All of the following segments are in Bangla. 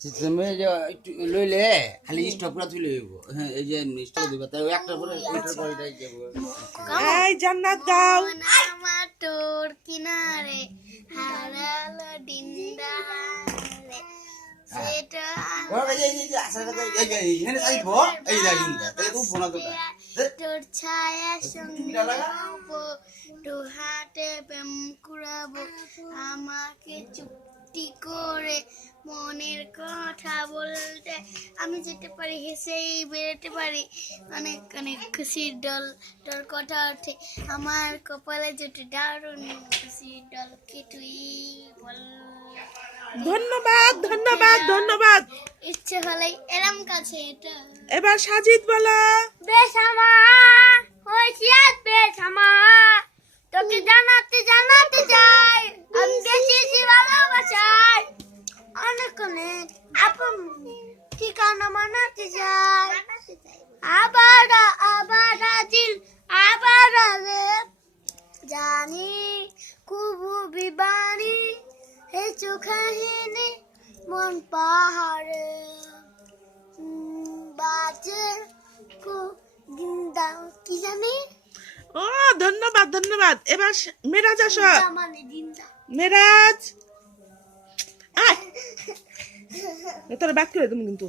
সিস্টেমে যে একটু লইলে খালি হ্যাঁ এই যে স্টপ দিবা তাই ওই একটার পরে ওইটার পরে এটাই যাব এই জান্নাত গাও আমার তোর কিনারে হারালো ডিন্ডারে সেটা এই এই যে আসাটা তো এই এখানে সাইড এই যে এই যে তুই ফোন তো তোর ছায়া সঙ্গে দু হাতে প্রেম কুড়াবো। আমাকে চুক্তি করে মনের কথা বলতে আমি যেতে পারি হেসেই বেরোতে পারি। অনেক অনেক খুশির দল তোর কথা ওঠে। আমার কপালে যেটা দারুণ খুশির দলকে তুই বল? ধন্যবাদ ধন্যবাদ ধন্যবাদ। ইচ্ছে হলেই এরম কাছে এটা। এবার সাজিদ বলো। বেশ আমার হয়েছি আজ বেশ আমার। তোকে জানাতে চাই আমি বেশি ভালোবাসাই অনেক অনেক আপন মানাতে চাই আবার আবার দিল আবার রে। জানি কুবু বিবানি হে চোখাহিনী মন পাহাড়ে। বাজে কু গিন্দা কি জানি? ও ধন্যবাদ ধন্যবাদ। এবার মেরাজ আসো। মানে মেরাজ আয়। তোর বাক করে তুমি কিন্তু।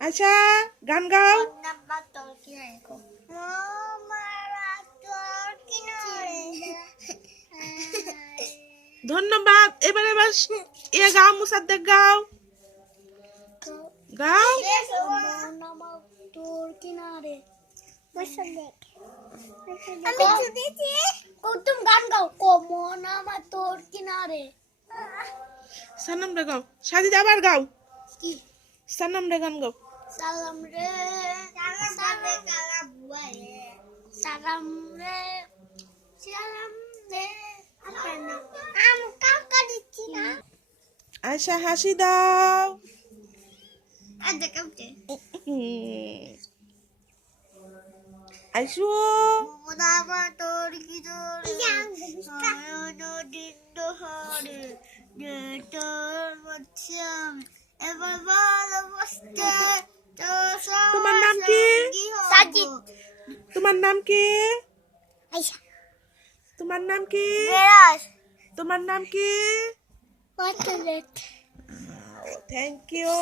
আয়সা গান গাও। ধন্যবাদ। এবার এবার স- ইয়ে গাও মুসাদ্দেক গাও। গাও। তোর কিনারে আমি শুনেছি কুতুম গান গাও কোমন আমার তোর কিনারে সানাম রে গাও। সাজিদ আবার গাও। সানাম রে গান গাও। সালাম রে সালাম রে কালা বুয়াই সালাম রে সালাম রে আম কাকা দিচ্ছি না আয়সা হাসি দাও দেখাতে হুম। আইসু মোদামা তোর কি তোর দোহারে যে তোর আমি এবার ভালোবাসতে তোমার নাম কি? সাজিদ। তোমার নাম কি? আইসা তোমার নাম কি? বেরাস তোমার নাম কি? Thank you